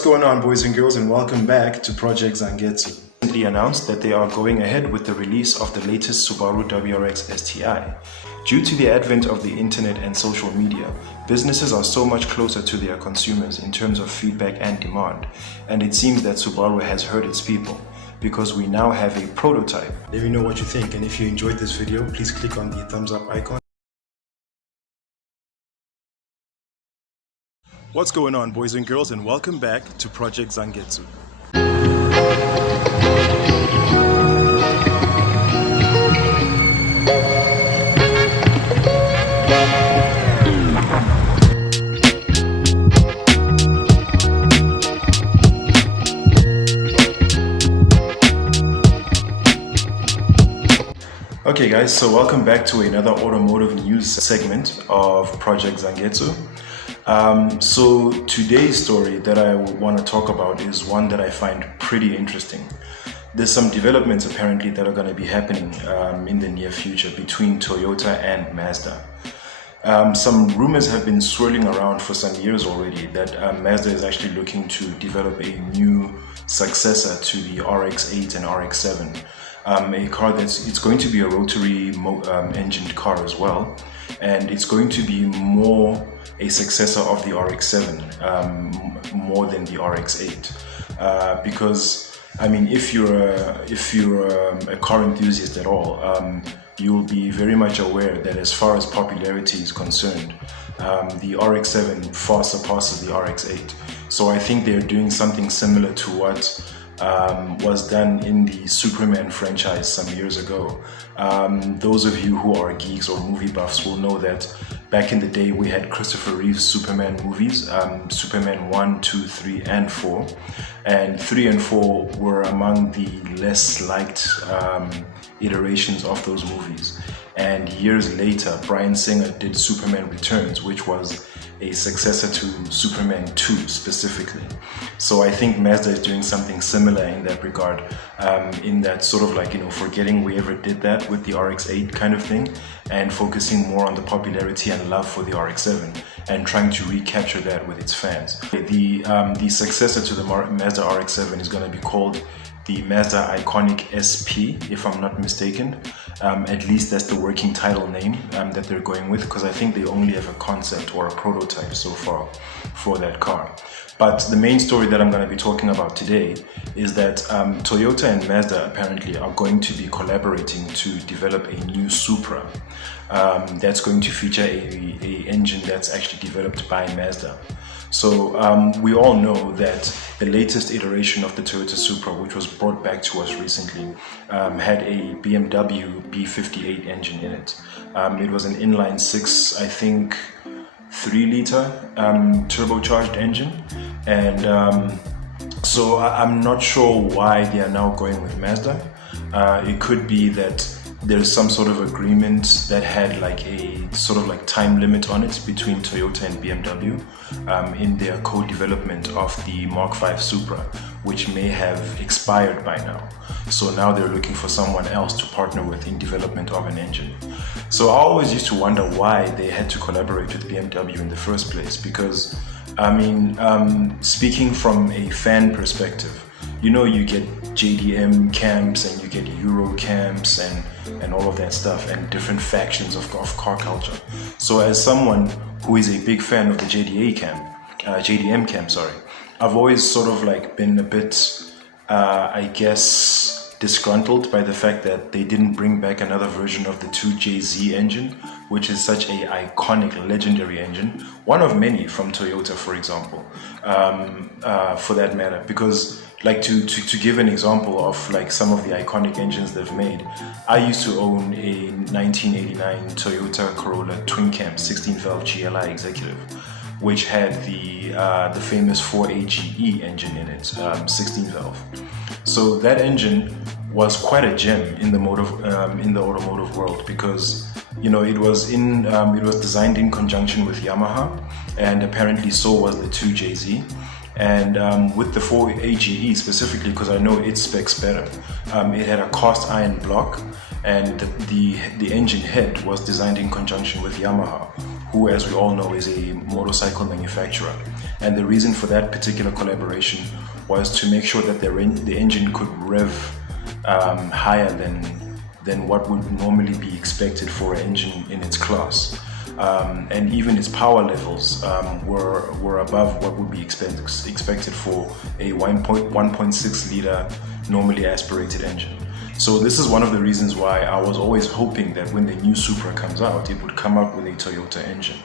What's going on, boys and girls, and welcome back to Project Zangetsu. Recently announced that they are going ahead with the release of the latest Subaru WRX STI. Due to the advent of the internet and social media, businesses are so much closer to their consumers in terms of feedback and demand, and it seems that Subaru has heard its people, because we now have a prototype. Let me know what you think, and if you enjoyed this video, please click on the thumbs up icon. What's going on, boys and girls, and welcome back to Project Zangetsu. Okay guys, so welcome back to another automotive news segment of Project Zangetsu. So today's story that I want to talk about is one that I find pretty interesting. There's some developments apparently that are going to be happening in the near future between Toyota and Mazda. Some rumors have been swirling around for some years already that Mazda is actually looking to develop a new successor to the RX-8 and RX-7. A car it's going to be a rotary engined car as well, and it's going to be more a successor of the RX-7 more than the RX-8 because I mean, if you're a car enthusiast at all, you'll be very much aware that as far as popularity is concerned, the RX-7 far surpasses the RX-8. So I think they're doing something similar to what was done in the Superman franchise some years ago. Those of you who are geeks or movie buffs will know that back in the day we had Christopher Reeve's Superman movies, Superman 1, 2, 3 and 4, and 3 and 4 were among the less liked iterations of those movies. And years later Bryan Singer did Superman Returns, which was a successor to Superman 2 specifically. So I think Mazda is doing something similar in that regard, in that sort of like, you know, forgetting we ever did that with the RX-8 kind of thing and focusing more on the popularity and love for the RX-7 and trying to recapture that with its fans. The successor to the Mazda RX-7 is going to be called the Mazda Iconic SP, if I'm not mistaken. At least that's the working title name that they're going with, because I think they only have a concept or a prototype so far for that car. But the main story that I'm going to be talking about today is that Toyota and Mazda apparently are going to be collaborating to develop a new Supra that's going to feature a engine that's actually developed by Mazda. So we all know that the latest iteration of the Toyota Supra, which was brought back to us recently, had a BMW B58 engine in it. It was an inline 6, I think, 3-liter turbocharged engine, and so I'm not sure why they are now going with Mazda. It could be that there's some sort of agreement that had like a sort of like time limit on it between Toyota and BMW in their co-development of the Mark V Supra, which may have expired by now. So now they're looking for someone else to partner with in development of an engine. So I always used to wonder why they had to collaborate with BMW in the first place, because I mean, speaking from a fan perspective, you know, you get JDM camps and you get Euro camps and all of that stuff, and different factions of car culture. So as someone who is a big fan of the JDM camp, sorry, I've always sort of like been a bit, I guess, disgruntled by the fact that they didn't bring back another version of the 2JZ engine, which is such a iconic, legendary engine, one of many from Toyota, for example, for that matter. Because like to give an example of like some of the iconic engines they've made, I used to own a 1989 Toyota Corolla twin cam 16-valve GLI Executive, which had the famous 4AGE engine in it, 16-valve. So that engine was quite a gem in the automotive world, because you know it was designed in conjunction with Yamaha, and apparently so was the 2JZ. And with the 4AGE specifically, because I know it specs better, it had a cast iron block, and the engine head was designed in conjunction with Yamaha, who, as we all know, is a motorcycle manufacturer. And the reason for that particular collaboration was to make sure that the engine could rev higher than what would normally be expected for an engine in its class. And even its power levels were above what would be expected for a 1.6 liter normally aspirated engine. So this is one of the reasons why I was always hoping that when the new Supra comes out, it would come up with a Toyota engine.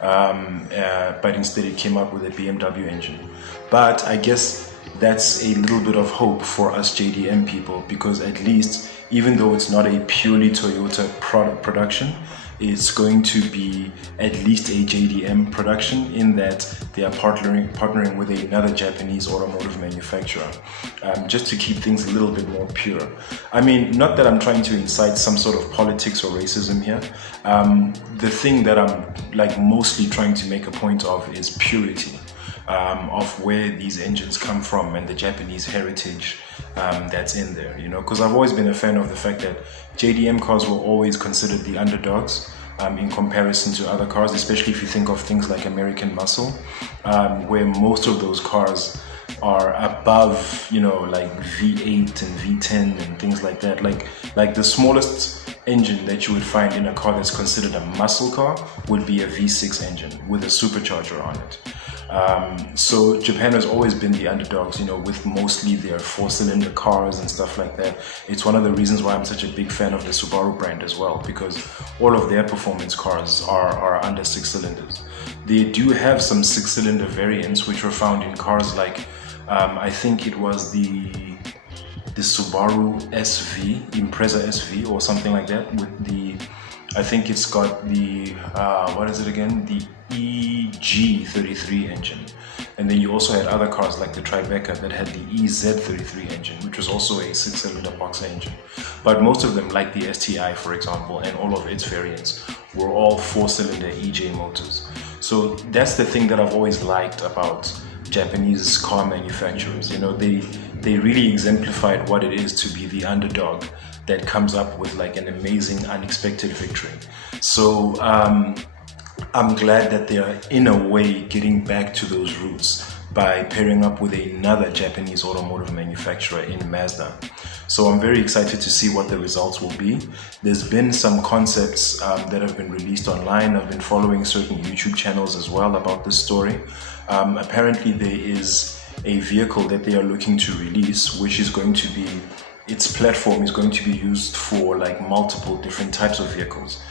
But instead it came up with a BMW engine. But I guess that's a little bit of hope for us JDM people, because at least, even though it's not a purely Toyota production, it's going to be at least a JDM production, in that they are partnering with another Japanese automotive manufacturer, just to keep things a little bit more pure. I mean, not that I'm trying to incite some sort of politics or racism here. The thing that I'm mostly trying to make a point of is purity of where these engines come from and the Japanese heritage that's in there, because I've always been a fan of the fact that JDM cars were always considered the underdogs in comparison to other cars, especially if you think of things like American Muscle, where most of those cars are above, V8 and V10 and things like that. Like the smallest engine that you would find in a car that's considered a muscle car would be a V6 engine with a supercharger on it. So Japan has always been the underdogs, with mostly their 4-cylinder cars and stuff like that. It's one of the reasons why I'm such a big fan of the Subaru brand as well, because all of their performance cars are under 6 cylinders. They do have some 6-cylinder variants which were found in cars like, I think it was the Subaru SV, Impreza SV or something like that, with the, I think it's got the, what is it again? The EG33 engine. And then you also had other cars like the Tribeca that had the EZ33 engine, which was also a 6-cylinder boxer engine. But most of them, like the STI for example, and all of its variants, were all 4-cylinder EJ motors. So that's the thing that I've always liked about Japanese car manufacturers. They really exemplified what it is to be the underdog that comes up with an amazing unexpected victory. So I'm glad that they are in a way getting back to those roots by pairing up with another Japanese automotive manufacturer in Mazda. So I'm very excited to see what the results will be. There's been some concepts that have been released online. I've been following certain YouTube channels as well about this story. Apparently there is a vehicle that they are looking to release, which is going to be, its platform is going to be used for multiple different types of vehicles.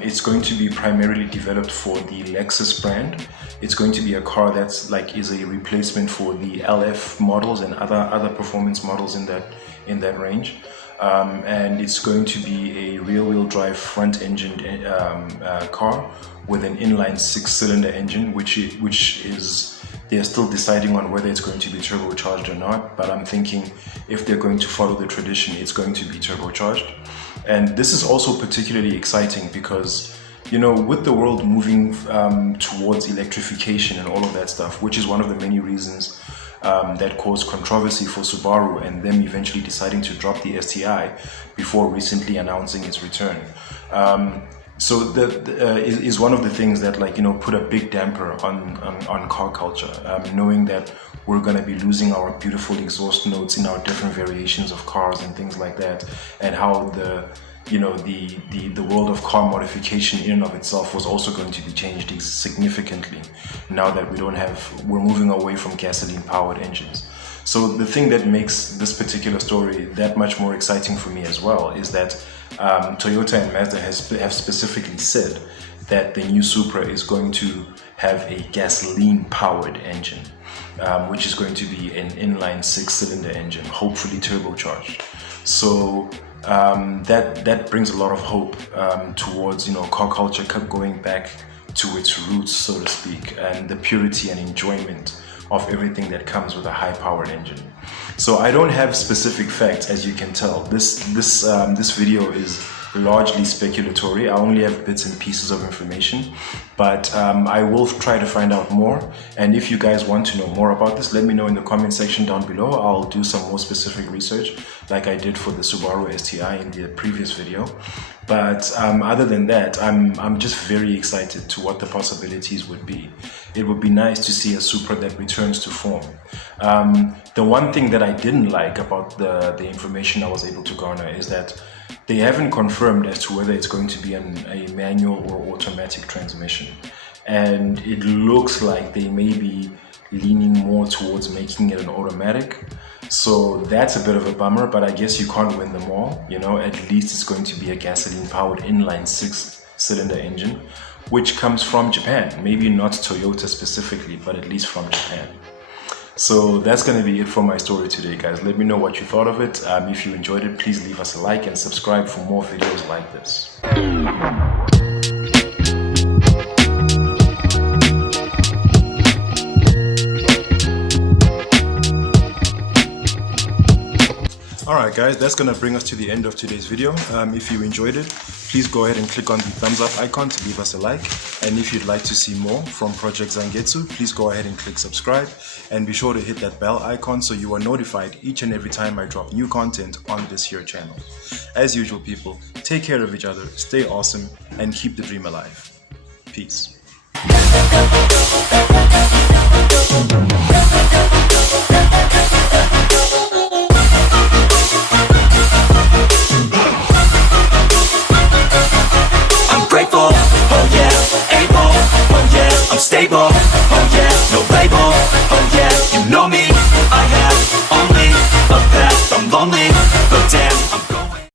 It's going to be primarily developed for the Lexus brand. It's going to be a car that's is a replacement for the LF models and other performance models in that range. And it's going to be a rear-wheel drive front-engined car with an inline 6-cylinder engine, which is they're still deciding on whether it's going to be turbocharged or not, but I'm thinking if they're going to follow the tradition, it's going to be turbocharged. And this is also particularly exciting because, with the world moving towards electrification and all of that stuff, which is one of the many reasons that caused controversy for Subaru and them eventually deciding to drop the STI before recently announcing its return. So that is one of the things that put a big damper on car culture, knowing that we're going to be losing our beautiful exhaust notes in our different variations of cars and things like that, and how the world of car modification in and of itself was also going to be changed significantly now that we're moving away from gasoline powered engines. So the thing that makes this particular story that much more exciting for me as well is that Toyota and Mazda have specifically said that the new Supra is going to have a gasoline-powered engine, which is going to be an inline 6-cylinder engine, hopefully turbocharged. So that brings a lot of hope towards car culture going back to its roots, so to speak, and the purity and enjoyment of everything that comes with a high-powered engine. So I don't have specific facts, as you can tell. This video is largely speculatory. I only have bits and pieces of information, but I will try to find out more. And if you guys want to know more about this, let me know in the comment section down below. I'll do some more specific research like I did for the Subaru STI in the previous video. But other than that, I'm just very excited to what the possibilities would be. It would be nice to see a Supra that returns to form. The one thing that I didn't like about the information I was able to garner is that they haven't confirmed as to whether it's going to be a manual or automatic transmission. And it looks like they may be leaning more towards making it an automatic. So that's a bit of a bummer, but I guess you can't win them all. You know, at least it's going to be a gasoline-powered inline six-cylinder engine, which comes from Japan. Maybe not Toyota specifically, but at least from Japan. So that's going to be it for my story today, guys. Let me know what you thought of it. If you enjoyed it, please leave us a like and subscribe for more videos like this. Alright guys, that's gonna bring us to the end of today's video. If you enjoyed it, please go ahead and click on the thumbs up icon to leave us a like. And if you'd like to see more from Project Zangetsu, please go ahead and click subscribe. And be sure to hit that bell icon so you are notified each and every time I drop new content on this here channel. As usual people, take care of each other, stay awesome, and keep the dream alive. Peace. Stable, oh yeah, no label, oh yeah, you know me, I have only a path, I'm lonely, but